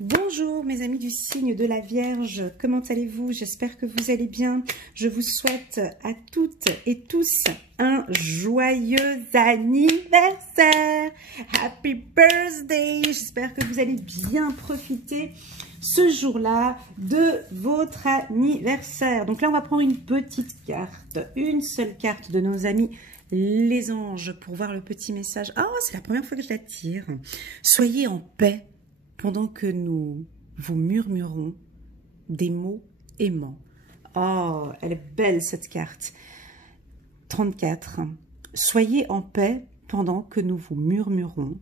Bonjour mes amis du signe de la Vierge, comment allez-vous? J'espère que vous allez bien. Je vous souhaite à toutes et tous un joyeux anniversaire. Happy birthday! J'espère que vous allez bien profiter ce jour-là de votre anniversaire. Donc là, on va prendre une petite carte, une seule carte de nos amis les anges pour voir le petit message. Ah, c'est la première fois que je la tire. Soyez en paix pendant que nous vous murmurons des mots aimants. Oh, elle est belle cette carte. 34. Soyez en paix pendant que nous vous murmurons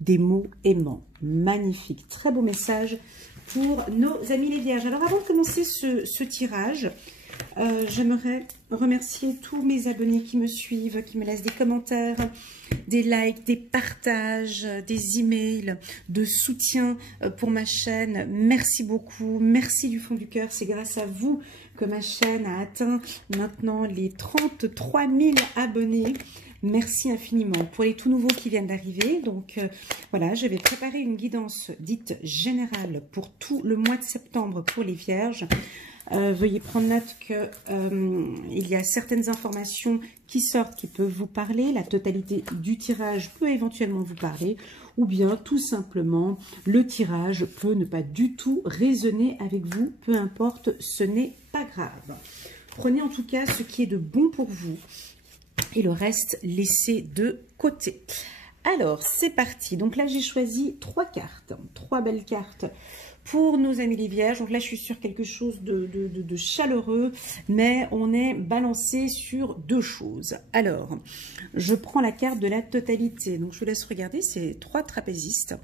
des mots aimants. Magnifique, très beau message pour nos amis les vierges. Alors avant de commencer ce tirage, j'aimerais remercier tous mes abonnés qui me suivent, qui me laissent des commentaires, des likes, des partages, des emails, de soutien pour ma chaîne. Merci beaucoup, merci du fond du cœur. C'est grâce à vous que ma chaîne a atteint maintenant les 33 000 abonnés. Merci infiniment. Pour les tout nouveaux qui viennent d'arriver, donc voilà, je vais préparer une guidance dite générale pour tout le mois de septembre pour les vierges. Veuillez prendre note que il y a certaines informations qui sortent qui peuvent vous parler. La totalité du tirage peut éventuellement vous parler, ou bien tout simplement le tirage peut ne pas du tout résonner avec vous. Peu importe, ce n'est pas grave. Prenez en tout cas ce qui est de bon pour vous et le reste laissez de côté. Alors c'est parti. Donc là j'ai choisi 3 cartes, 3 belles cartes pour nos amis les vierges. Donc là, je suis sur quelque chose de chaleureux, mais on est balancé sur 2 choses. Alors, je prends la carte de la totalité. Donc, je vous laisse regarder. C'est 3 trapézistes,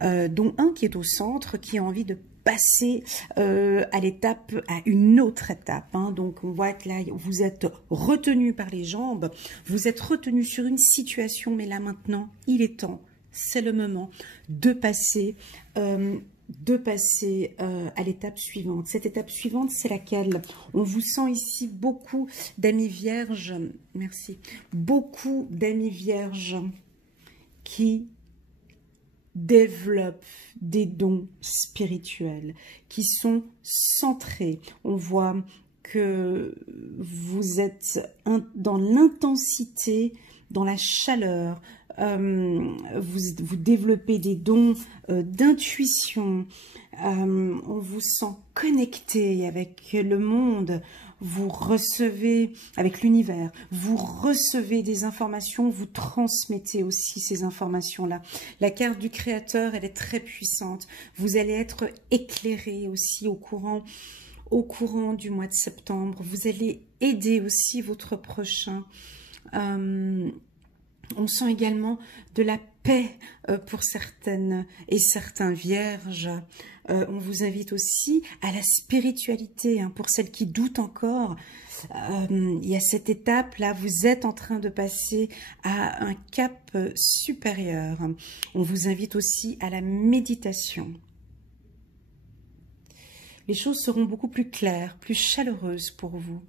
dont un qui est au centre, qui a envie de passer à l'étape, à une autre étape. Hein. Donc, on voit que là, vous êtes retenu par les jambes. Vous êtes retenu sur une situation, mais là, maintenant, il est temps. C'est le moment de passer à l'étape suivante. Cette étape suivante, c'est laquelle? On vous sent ici beaucoup d'amis vierges, merci, beaucoup d'amis vierges qui développent des dons spirituels, qui sont centrés. On voit que vous êtes dans l'intensité, dans la chaleur, vous développez des dons d'intuition, on vous sent connecté avec le monde, vous recevez avec l'univers, vous recevez des informations, vous transmettez aussi ces informations-là. La carte du créateur, elle est très puissante. Vous allez être éclairé aussi au courant du mois de septembre. Vous allez aider aussi votre prochain. On sent également de la paix pour certaines et certains vierges. On vous invite aussi à la spiritualité, hein, pour celles qui doutent encore. Il y a cette étape-là, vous êtes en train de passer à un cap supérieur. On vous invite aussi à la méditation. Les choses seront beaucoup plus claires, plus chaleureuses pour vous.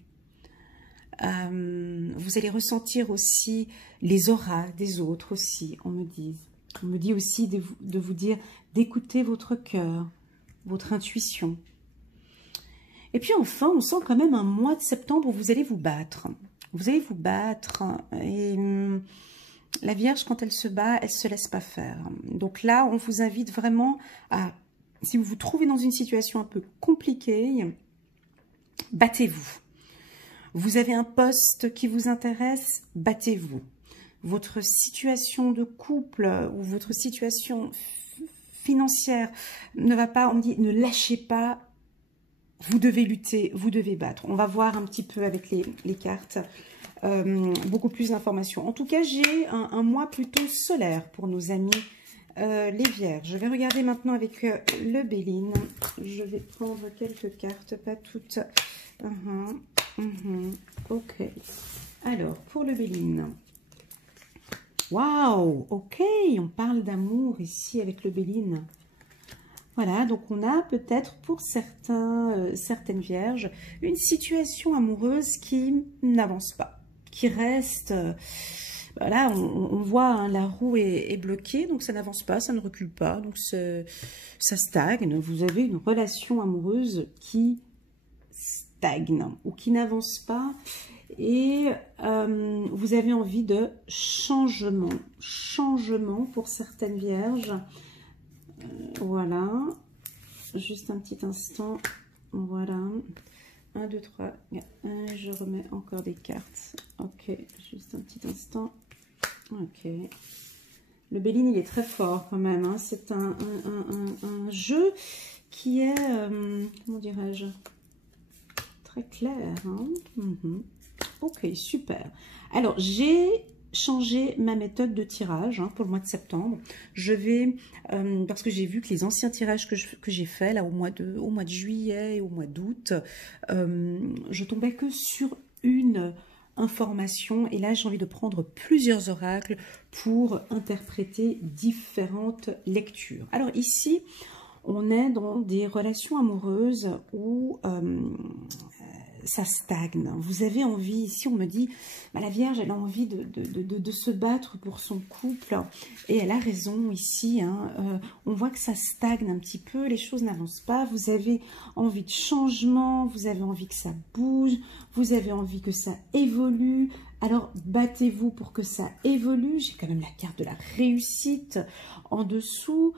Vous allez ressentir aussi les auras des autres aussi, on me dit aussi de vous dire d'écouter votre cœur, votre intuition. Et puis enfin, on sent quand même un mois de septembre où vous allez vous battre. Vous allez vous battre et la Vierge, quand elle se bat, elle ne se laisse pas faire. Donc là, on vous invite vraiment à, si vous vous trouvez dans une situation un peu compliquée, battez-vous. Vous avez un poste qui vous intéresse, battez-vous. Votre situation de couple ou votre situation financière ne va pas, on me dit, ne lâchez pas, vous devez lutter, vous devez battre. On va voir un petit peu avec les cartes, beaucoup plus d'informations. En tout cas, j'ai un mois plutôt solaire pour nos amis les vierges. Je vais regarder maintenant avec le Béline. Je vais prendre quelques cartes, pas toutes. Ok. Alors, pour le Béline. Waouh, ok, on parle d'amour ici avec le Béline. Voilà, donc on a peut-être pour certaines vierges une situation amoureuse qui n'avance pas, qui reste Voilà, on voit hein, la roue est bloquée, donc ça n'avance pas, ça ne recule pas, donc ça stagne. Vous avez une relation amoureuse qui stagne ou qui n'avance pas et vous avez envie de changement. Changement pour certaines vierges. Voilà, juste un petit instant. Voilà, 1, 2, 3, je remets encore des cartes. Ok, juste un petit instant. Ok. Le Béline, il est très fort quand même. Hein. C'est un jeu qui est, comment dirais-je, très clair. Hein. Ok, super. Alors, j'ai changé ma méthode de tirage hein, pour le mois de septembre. Je vais, parce que j'ai vu que les anciens tirages que j'ai faits là au mois de juillet et au mois d'août, je tombais que sur une information et là j'ai envie de prendre plusieurs oracles pour interpréter différentes lectures. Alors ici, on est dans des relations amoureuses où ça stagne. Vous avez envie, ici on me dit, bah, la Vierge elle a envie de se battre pour son couple et elle a raison ici, hein, on voit que ça stagne un petit peu, les choses n'avancent pas, vous avez envie de changement, vous avez envie que ça bouge, vous avez envie que ça évolue, alors battez-vous pour que ça évolue, j'ai quand même la carte de la réussite en dessous,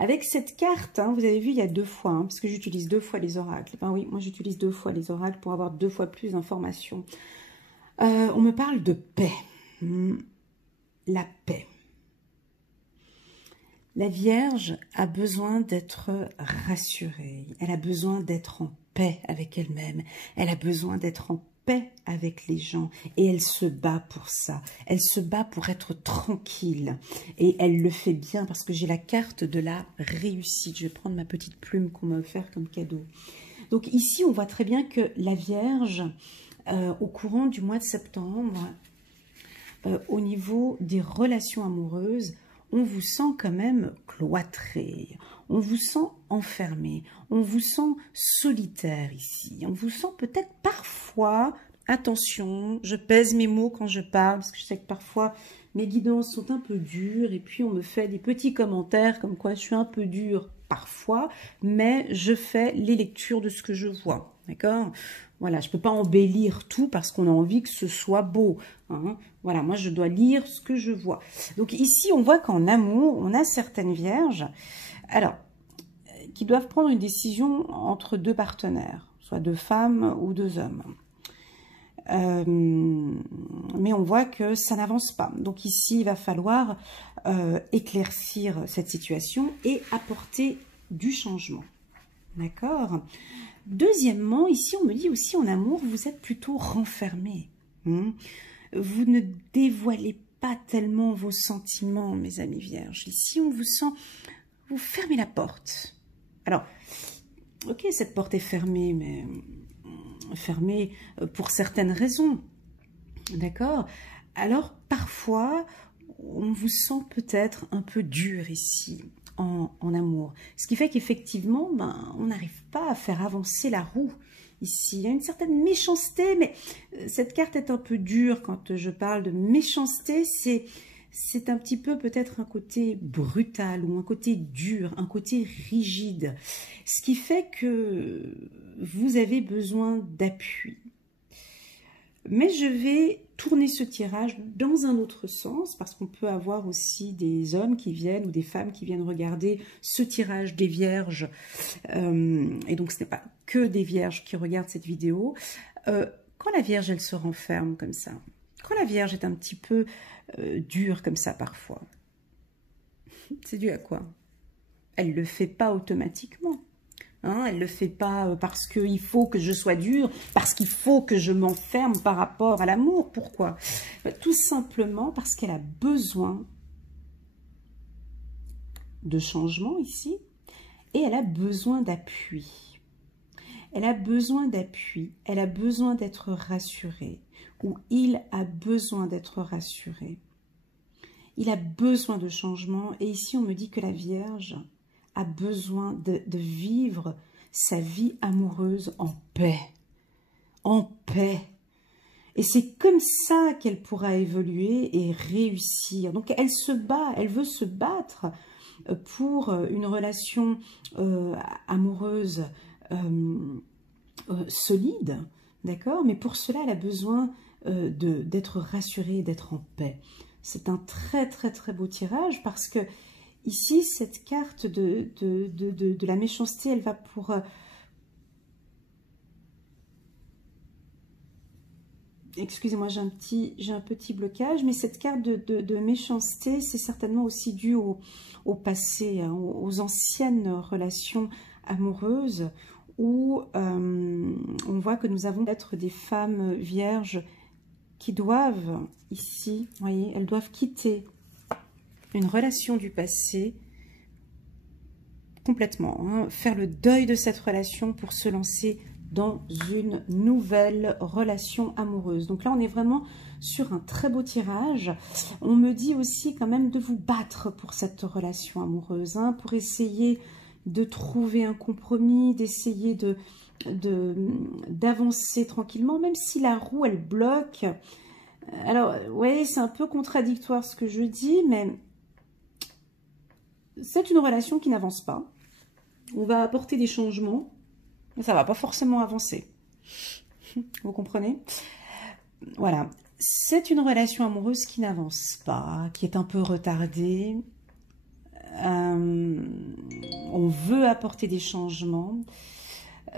Avec cette carte, hein, vous avez vu, il y a 2 fois, hein, parce que j'utilise 2 fois les oracles. Ben oui, moi j'utilise 2 fois les oracles pour avoir 2 fois plus d'informations. On me parle de paix. La paix. La Vierge a besoin d'être rassurée. Elle a besoin d'être en paix avec elle-même. Elle a besoin d'être en paix avec les gens et elle se bat pour ça. Elle se bat pour être tranquille et elle le fait bien parce que j'ai la carte de la réussite. Je vais prendre ma petite plume qu'on m'a offert comme cadeau. Donc ici, on voit très bien que la Vierge, au courant du mois de septembre, au niveau des relations amoureuses, on vous sent quand même cloîtré, on vous sent enfermé, on vous sent solitaire ici, on vous sent peut-être parfois, attention, je pèse mes mots quand je parle, parce que je sais que parfois mes guidances sont un peu dures, et puis on me fait des petits commentaires comme quoi je suis un peu dure parfois, mais je fais les lectures de ce que je vois, d'accord ? Voilà, je ne peux pas embellir tout parce qu'on a envie que ce soit beau. Hein. Voilà, moi je dois lire ce que je vois. Donc ici, on voit qu'en amour, on a certaines vierges, alors, qui doivent prendre une décision entre 2 partenaires, soit 2 femmes ou 2 hommes. Mais on voit que ça n'avance pas. Donc ici, il va falloir éclaircir cette situation et apporter du changement. D'accord ? Deuxièmement, ici, on me dit aussi en amour, vous êtes plutôt renfermé. Vous ne dévoilez pas tellement vos sentiments, mes amis vierges. Ici, on vous sent, vous fermez la porte. Alors, ok, cette porte est fermée, mais fermée pour certaines raisons. D'accord ? Alors, parfois, on vous sent peut-être un peu dur ici. En amour. Ce qui fait qu'effectivement, on n'arrive pas à faire avancer la roue ici. Il y a une certaine méchanceté, mais cette carte est un peu dure quand je parle de méchanceté. C'est un petit peu peut-être un côté brutal ou un côté dur, un côté rigide. Ce qui fait que vous avez besoin d'appui. Mais je vais tourner ce tirage dans un autre sens, parce qu'on peut avoir aussi des hommes qui viennent ou des femmes qui viennent regarder ce tirage des vierges. Et donc, ce n'est pas que des vierges qui regardent cette vidéo. Quand la vierge, elle se renferme comme ça, quand la vierge est un petit peu dure comme ça parfois, c'est dû à quoi? Elle ne le fait pas automatiquement. Hein, elle ne le fait pas parce qu'il faut que je sois dure, parce qu'il faut que je m'enferme par rapport à l'amour. Pourquoi? Tout simplement parce qu'elle a besoin de changement ici et elle a besoin d'appui. Elle a besoin d'appui, elle a besoin d'être rassurée ou il a besoin d'être rassuré. Il a besoin de changement et ici on me dit que la Vierge a besoin de vivre sa vie amoureuse en en paix. Et c'est comme ça qu'elle pourra évoluer et réussir. Donc elle se bat, elle veut se battre pour une relation amoureuse solide, d'accord? Mais pour cela, elle a besoin d'être rassurée, d'être en paix. C'est un très très très beau tirage parce que ici, cette carte de la méchanceté, elle va pour... Excusez-moi, j'ai un petit blocage, mais cette carte de méchanceté, c'est certainement aussi dû au passé, hein, aux anciennes relations amoureuses, où on voit que nous avons peut-être des femmes vierges qui doivent, ici, vous voyez, elles doivent quitter une relation du passé complètement, hein, faire le deuil de cette relation pour se lancer dans une nouvelle relation amoureuse. Donc là, on est vraiment sur un très beau tirage. On me dit aussi quand même de vous battre pour cette relation amoureuse, hein, pour essayer de trouver un compromis, d'essayer d'avancer tranquillement, même si la roue, elle bloque. Alors, oui, c'est un peu contradictoire ce que je dis, mais c'est une relation qui n'avance pas. On va apporter des changements, mais ça ne va pas forcément avancer. Vous comprenez? Voilà. C'est une relation amoureuse qui n'avance pas, qui est un peu retardée. On veut apporter des changements.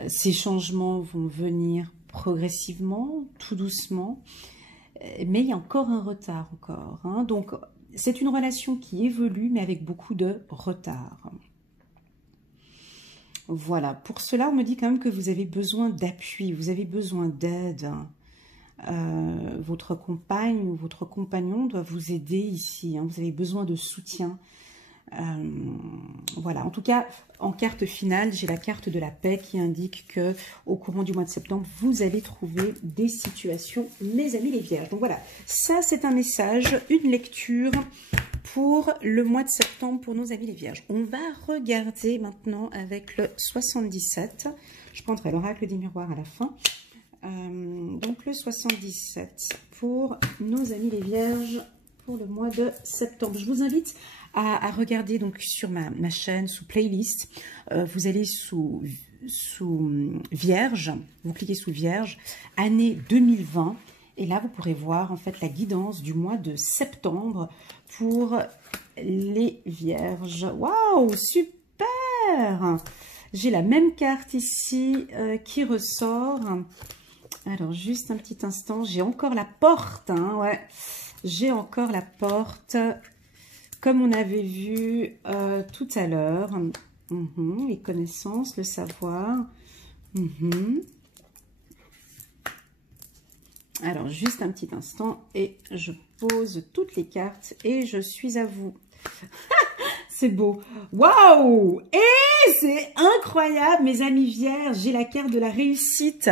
Ces changements vont venir progressivement, tout doucement. Mais il y a encore un retard hein. Donc, c'est une relation qui évolue, mais avec beaucoup de retard. Voilà, pour cela, on me dit quand même que vous avez besoin d'appui, vous avez besoin d'aide. Votre compagne ou votre compagnon doit vous aider ici, hein. Vous avez besoin de soutien. Voilà, en tout cas, en carte finale, j'ai la carte de la paix qui indique que au courant du mois de septembre, vous allez trouver des situations, mes amis les vierges. Donc voilà, ça c'est un message, une lecture pour le mois de septembre pour nos amis les vierges. On va regarder maintenant avec le 77. Je prendrai l'oracle des miroirs à la fin. Donc le 77 pour nos amis les vierges pour le mois de septembre. Je vous invite à regarder donc sur ma chaîne sous playlist. Vous allez sous Vierge, vous cliquez sous Vierge, année 2020. Et là, vous pourrez voir en fait la guidance du mois de septembre pour les vierges. Waouh, super! J'ai la même carte ici qui ressort. Alors, juste un petit instant. J'ai encore la porte. Hein, ouais. J'ai encore la porte. Comme on avait vu tout à l'heure. Les connaissances, le savoir. Alors, juste un petit instant et je pose toutes les cartes et je suis à vous. C'est beau. Waouh! Et c'est incroyable, mes amis vierges. J'ai la carte de la réussite.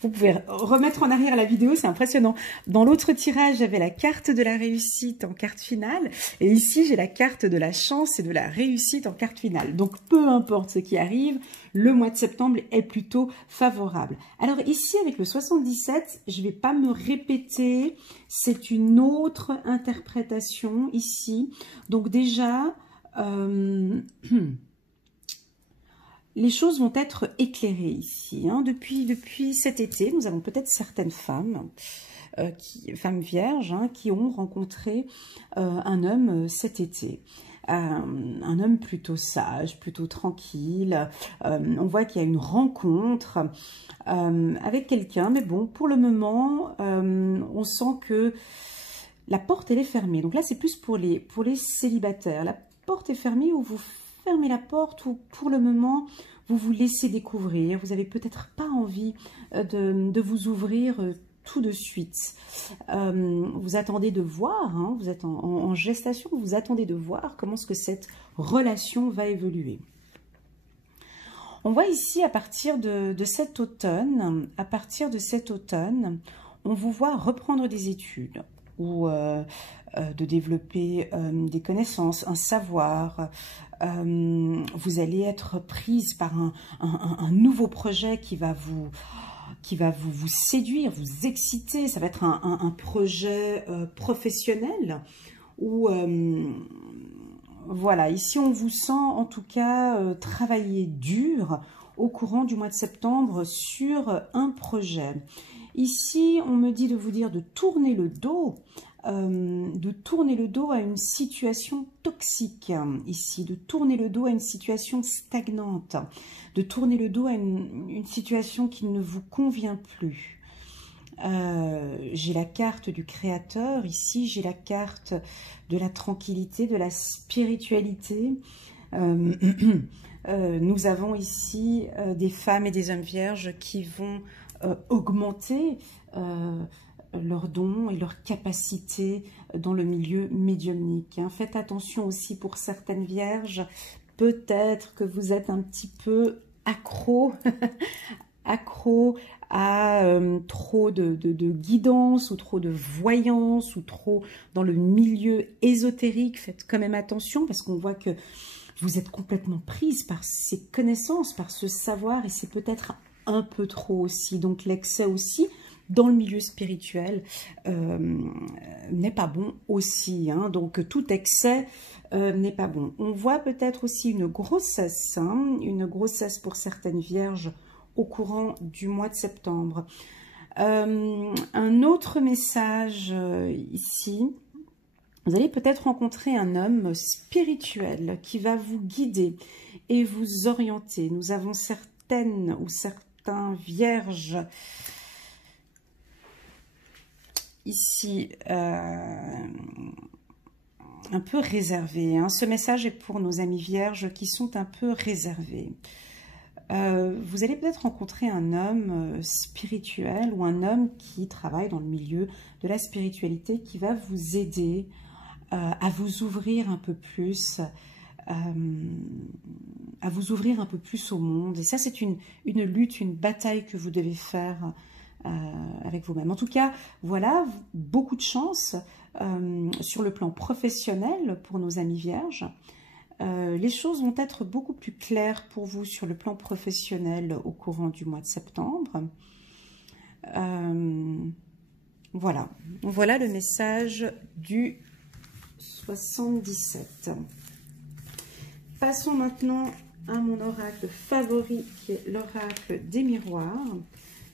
Vous pouvez remettre en arrière la vidéo, c'est impressionnant. Dans l'autre tirage, j'avais la carte de la réussite en carte finale. Et ici, j'ai la carte de la chance et de la réussite en carte finale. Donc, peu importe ce qui arrive, le mois de septembre est plutôt favorable. Alors ici, avec le 77, je ne vais pas me répéter. C'est une autre interprétation ici. Donc déjà... les choses vont être éclairées ici. Hein. Depuis cet été, nous avons peut-être certaines femmes, femmes vierges, hein, qui ont rencontré un homme cet été. Un homme plutôt sage, plutôt tranquille. On voit qu'il y a une rencontre avec quelqu'un. Mais bon, pour le moment, on sent que la porte, elle est fermée. Donc là, c'est plus pour les célibataires. La porte est fermée ou vous fermez la porte ou pour le moment vous vous laissez découvrir, vous n'avez peut-être pas envie de vous ouvrir tout de suite. Vous attendez de voir, hein, vous êtes en gestation, vous attendez de voir comment est-ce que cette relation va évoluer. On voit ici à partir de cet automne, on vous voit reprendre des études ou de développer des connaissances, un savoir. Vous allez être prise par un nouveau projet qui va qui va vous séduire, vous exciter. Ça va être un projet professionnel où, voilà, ici on vous sent en tout cas travailler dur au courant du mois de septembre sur un projet. Ici, on me dit de vous dire de tourner le dos à une situation toxique, ici, de tourner le dos à une situation stagnante, de tourner le dos à une situation qui ne vous convient plus. J'ai la carte du créateur, ici j'ai la carte de la tranquillité, de la spiritualité. Nous avons ici des femmes et des hommes vierges qui vont augmenter leurs dons et leurs capacités dans le milieu médiumnique. Hein. Faites attention aussi pour certaines vierges, peut-être que vous êtes un petit peu accro, accro à trop de guidance ou trop de voyance ou trop dans le milieu ésotérique. Faites quand même attention parce qu'on voit que vous êtes complètement prise par ces connaissances, par ce savoir et c'est peut-être un peu trop aussi. Donc l'excès aussi dans le milieu spirituel n'est pas bon aussi. Hein. Donc tout excès n'est pas bon. On voit peut-être aussi une grossesse, hein, une grossesse pour certaines vierges au courant du mois de septembre. Un autre message ici, vous allez peut-être rencontrer un homme spirituel qui va vous guider et vous orienter. Nous avons certaines ou certains vierges ici un peu réservés. Hein. Ce message est pour nos amis vierges qui sont un peu réservés. Vous allez peut-être rencontrer un homme spirituel ou un homme qui travaille dans le milieu de la spiritualité qui va vous aider à vous ouvrir un peu plus, au monde. Et ça, c'est une lutte, une bataille que vous devez faire avec vous-même. En tout cas, voilà, beaucoup de chance sur le plan professionnel pour nos amis vierges. Les choses vont être beaucoup plus claires pour vous sur le plan professionnel au courant du mois de septembre. Voilà le message du 77. Passons maintenant à mon oracle favori qui est l'oracle des miroirs.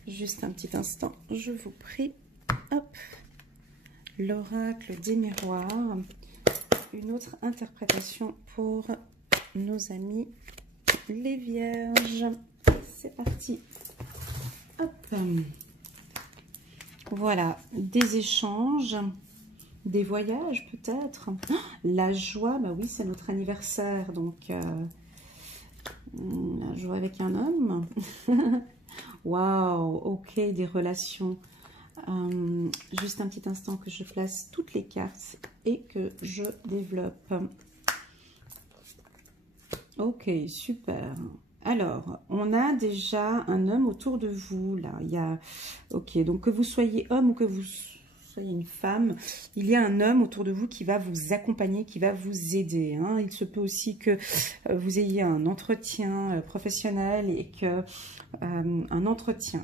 Juste un petit instant, je vous prie. Hop, l'oracle des miroirs. Une autre interprétation pour nos amis les vierges. C'est parti. Hop. Voilà, des échanges, des voyages peut-être. La joie, bah oui, c'est notre anniversaire, donc la joie avec un homme. Waouh, ok, des relations. Juste un petit instant que je place toutes les cartes et que je développe. Ok, super. Alors, on a déjà un homme autour de vous, là. Il y a... Ok, donc que vous soyez homme ou que vous soyez une femme, il y a un homme autour de vous qui va vous accompagner, qui va vous aider. Hein. Il se peut aussi que vous ayez un entretien professionnel et que... un entretien...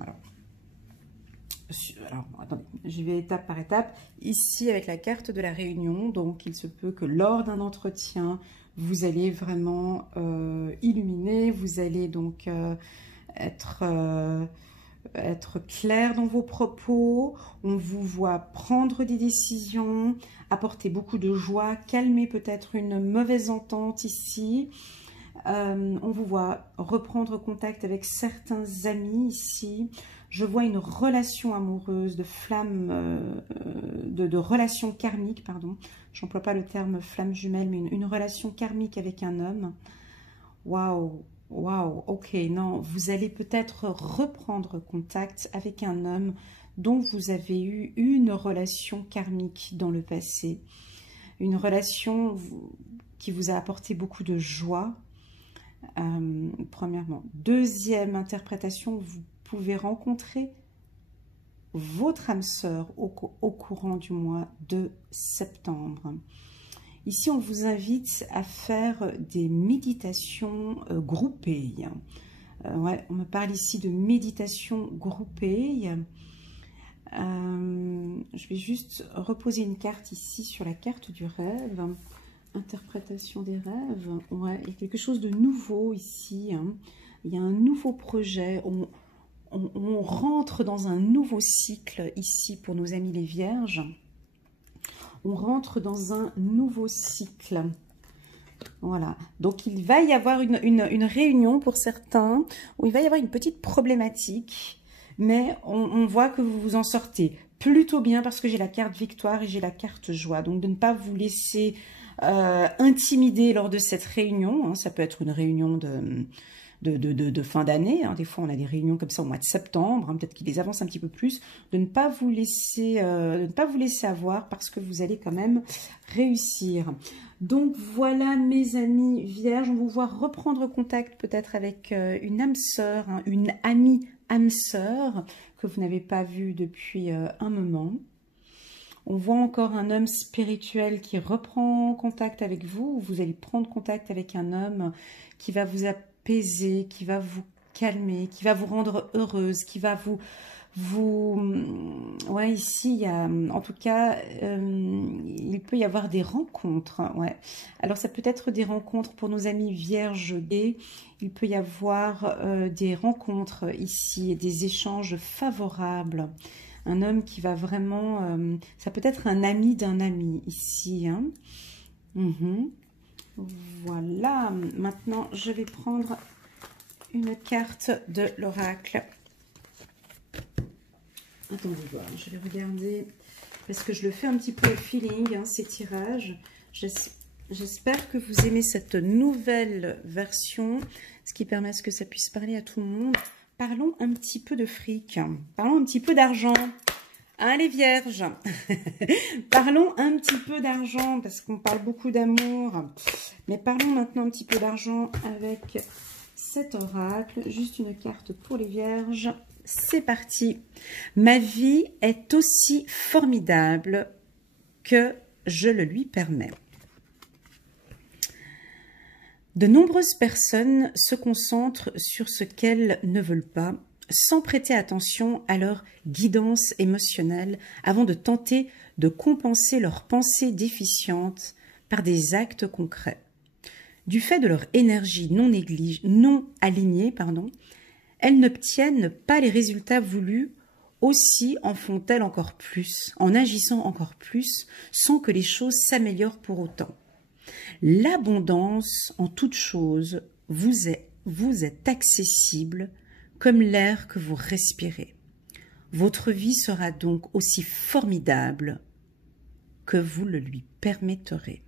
Alors, attendez, je vais étape par étape. Ici, avec la carte de la réunion, donc il se peut que lors d'un entretien, vous allez vraiment illuminer, vous allez donc être clair dans vos propos, on vous voit prendre des décisions, apporter beaucoup de joie, calmer peut-être une mauvaise entente ici. On vous voit reprendre contact avec certains amis ici. Je vois une relation amoureuse, de flamme, de relation karmique, pardon. Je n'emploie pas le terme flamme jumelle, mais une relation karmique avec un homme. Waouh, waouh, ok, non, vous allez peut-être reprendre contact avec un homme dont vous avez eu une relation karmique dans le passé. Une relation qui vous a apporté beaucoup de joie. Premièrement. Deuxième interprétation, vous pouvez rencontrer votre âme sœur au courant du mois de septembre. Ici, on vous invite à faire des méditations groupées. Ouais, on me parle ici de méditation groupée. Je vais juste reposer une carte ici sur la carte du rêve. Interprétation des rêves. Ouais, il y a quelque chose de nouveau ici. Hein. Il y a un nouveau projet. On rentre dans un nouveau cycle ici pour nos amis les vierges. On rentre dans un nouveau cycle. Voilà. Donc, il va y avoir une réunion pour certains où il va y avoir une petite problématique. Mais on voit que vous vous en sortez plutôt bien parce que j'ai la carte victoire et j'ai la carte joie. Donc, de ne pas vous laisser intimider lors de cette réunion. Hein. Ça peut être une réunion de fin d'année. Hein. Des fois, on a des réunions comme ça au mois de septembre. Hein. Peut-être qu'ils les avancent un petit peu plus. De ne pas vous laisser avoir parce que vous allez quand même réussir. Donc, voilà mes amis vierges. On va voir reprendre contact peut-être avec une âme sœur, hein, une amie âme sœur que vous n'avez pas vue depuis un moment. On voit encore un homme spirituel qui reprend contact avec vous. Vous allez prendre contact avec un homme qui va vous apaiser, qui va vous calmer, qui va vous rendre heureuse, qui va vous... Ouais, ici, il y a... En tout cas, il peut y avoir des rencontres. Ouais. Alors, ça peut être des rencontres pour nos amis vierges gays. Il peut y avoir des rencontres ici, des échanges favorables. Un homme qui va vraiment... ça peut être un ami d'un ami ici. Hein. Voilà. Maintenant, je vais prendre une carte de l'oracle. Attendez voir, je vais regarder. Parce que je le fais un petit peu au feeling, hein, ces tirages. J'espère que vous aimez cette nouvelle version. Ce qui permet à ce que ça puisse parler à tout le monde. Parlons un petit peu de fric. Parlons un petit peu d'argent. Hein, les vierges. Parlons un petit peu d'argent, parce qu'on parle beaucoup d'amour. Mais parlons maintenant un petit peu d'argent avec cet oracle. Juste une carte pour les vierges. C'est parti. Ma vie est aussi formidable que je le lui permets. De nombreuses personnes se concentrent sur ce qu'elles ne veulent pas, sans prêter attention à leur guidance émotionnelle avant de tenter de compenser leurs pensées déficientes par des actes concrets. Du fait de leur énergie non alignée, elles n'obtiennent pas les résultats voulus, aussi en font-elles encore plus, en agissant encore plus, sans que les choses s'améliorent pour autant. L'abondance en toute chose vous est accessible comme l'air que vous respirez. Votre vie sera donc aussi formidable que vous le lui permettrez.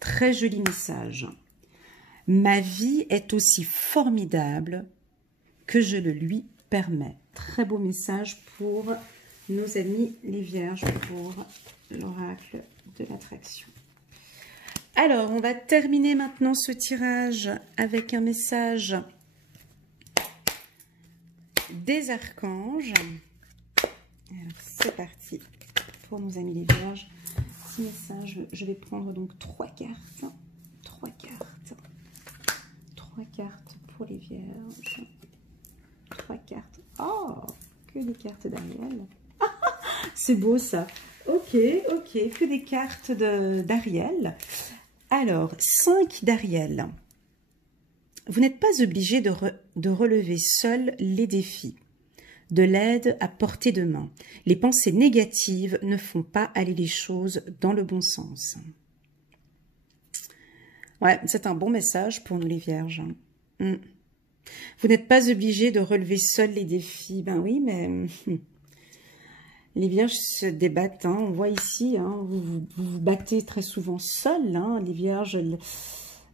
Très joli message. Ma vie est aussi formidable que je le lui permets. Très beau message pour nos amis les vierges, pour l'oracle de l'attraction. Alors, on va terminer maintenant ce tirage avec un message des archanges. Alors, c'est parti pour nos amis les vierges. Ce message, je vais prendre donc 3 cartes. 3 cartes. 3 cartes pour les vierges. 3 cartes. Oh, que des cartes d'Ariel. C'est beau ça. Ok, que des cartes d'Ariel. Alors, 5 d'Ariel. Vous n'êtes pas obligé de relever seul les défis. De l'aide à portée de main. Les pensées négatives ne font pas aller les choses dans le bon sens. Ouais, c'est un bon message pour nous les vierges. Vous n'êtes pas obligé de relever seul les défis. Ben oui, mais les vierges se débattent. Hein. On voit ici, hein, vous vous battez très souvent seul. Hein, les vierges,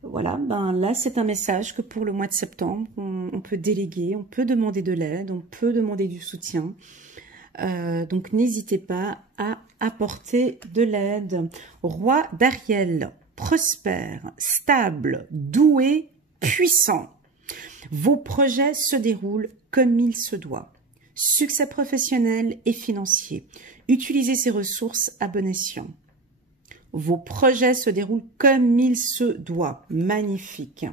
voilà, ben là c'est un message que pour le mois de septembre, on peut déléguer, on peut demander de l'aide, on peut demander du soutien. Donc n'hésitez pas à apporter de l'aide. Roi d'Ariel, prospère, stable, doué, puissant. Vos projets se déroulent comme il se doit. Succès professionnel et financier. Utilisez ces ressources à bon escient. Vos projets se déroulent comme il se doit. Magnifique.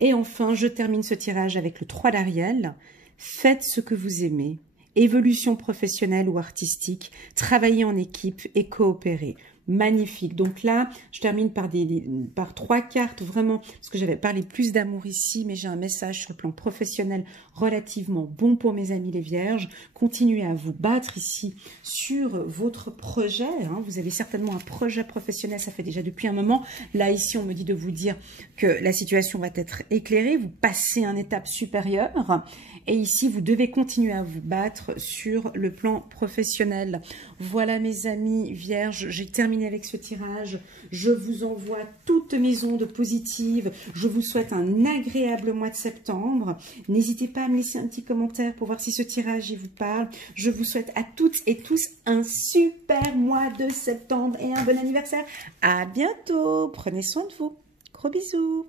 Et enfin, je termine ce tirage avec le 3 d'Ariel. Faites ce que vous aimez. Évolution professionnelle ou artistique, travailler en équipe et coopérer. Magnifique. Donc là, je termine par 3 cartes, vraiment, parce que j'avais parlé plus d'amour ici, mais j'ai un message sur le plan professionnel relativement bon pour mes amis les vierges. Continuez à vous battre ici sur votre projet. Hein. Vous avez certainement un projet professionnel, ça fait déjà depuis un moment. Là, ici, on me dit de vous dire que la situation va être éclairée. Vous passez à une étape supérieure. Et ici, vous devez continuer à vous battre sur le plan professionnel. Voilà, mes amis vierges, j'ai terminé avec ce tirage. Je vous envoie toutes mes ondes positives. Je vous souhaite un agréable mois de septembre. N'hésitez pas à me laisser un petit commentaire pour voir si ce tirage il vous parle. Je vous souhaite à toutes et tous un super mois de septembre et un bon anniversaire. À bientôt. Prenez soin de vous. Gros bisous.